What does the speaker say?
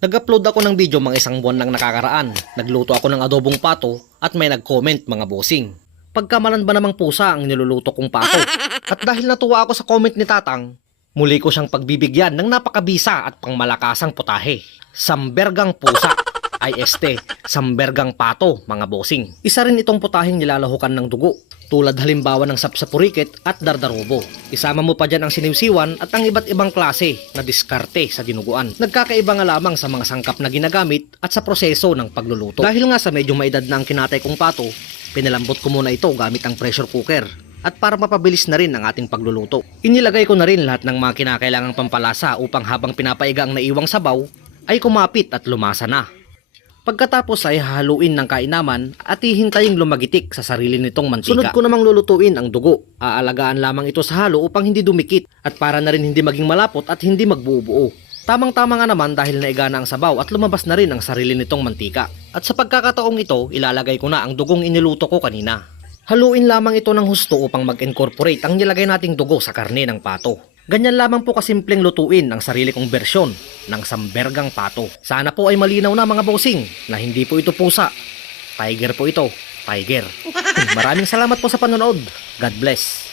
Nag-upload ako ng video mga isang buwan lang nakakaraan. Nagluto ako ng adobong pato at may nag-comment mga bossing. Pagkamalan ba namang pusa ang niluluto kong pato? At dahil natuwa ako sa comment ni Tatang, muli ko siyang pagbibigyan ng napakabisa at pangmalakasang putahe. Sambergang pusa. Sambergang pato mga bossing. Isa rin itong putaheng nilalahukan ng dugo. Tulad halimbawa ng sapsapuriket at dardarobo. Isama mo pa dyan ang sinimsiwan at ang iba't ibang klase na diskarte sa dinuguan. Nagkakaiba nga lamang sa mga sangkap na ginagamit at sa proseso ng pagluluto. Dahil nga sa medyo maedad na ang kinatay kong pato, pinalambot ko muna ito gamit ang pressure cooker. At para mapabilis na rin ang ating pagluluto. Inilagay ko na rin lahat ng mga kinakailangang pampalasa upang habang pinapaiga ang naiwang sabaw, ay kumapit at lumasa na. Pagkatapos ay hahaluin ng kainaman at hihintaying lumagitik sa sarili nitong mantika. Sunod ko namang lulutuin ang dugo. Aalagaan lamang ito sa halo upang hindi dumikit at para na rin hindi maging malapot at hindi magbuo-buo. Tamang-tama nga naman dahil naiga na ang sabaw at lumabas na rin ang sarili nitong mantika. At sa pagkakataong ito, ilalagay ko na ang dugong iniluto ko kanina. Haluin lamang ito ng husto upang mag-incorporate ang nilagay nating dugo sa karne ng pato. Ganyan lamang po kasimpleng lutuin ang sarili kong bersyon ng sambergang pato. Sana po ay malinaw na mga bossing na hindi po ito pusa. Tiger po ito. Tiger. Maraming salamat po sa panonood. God bless.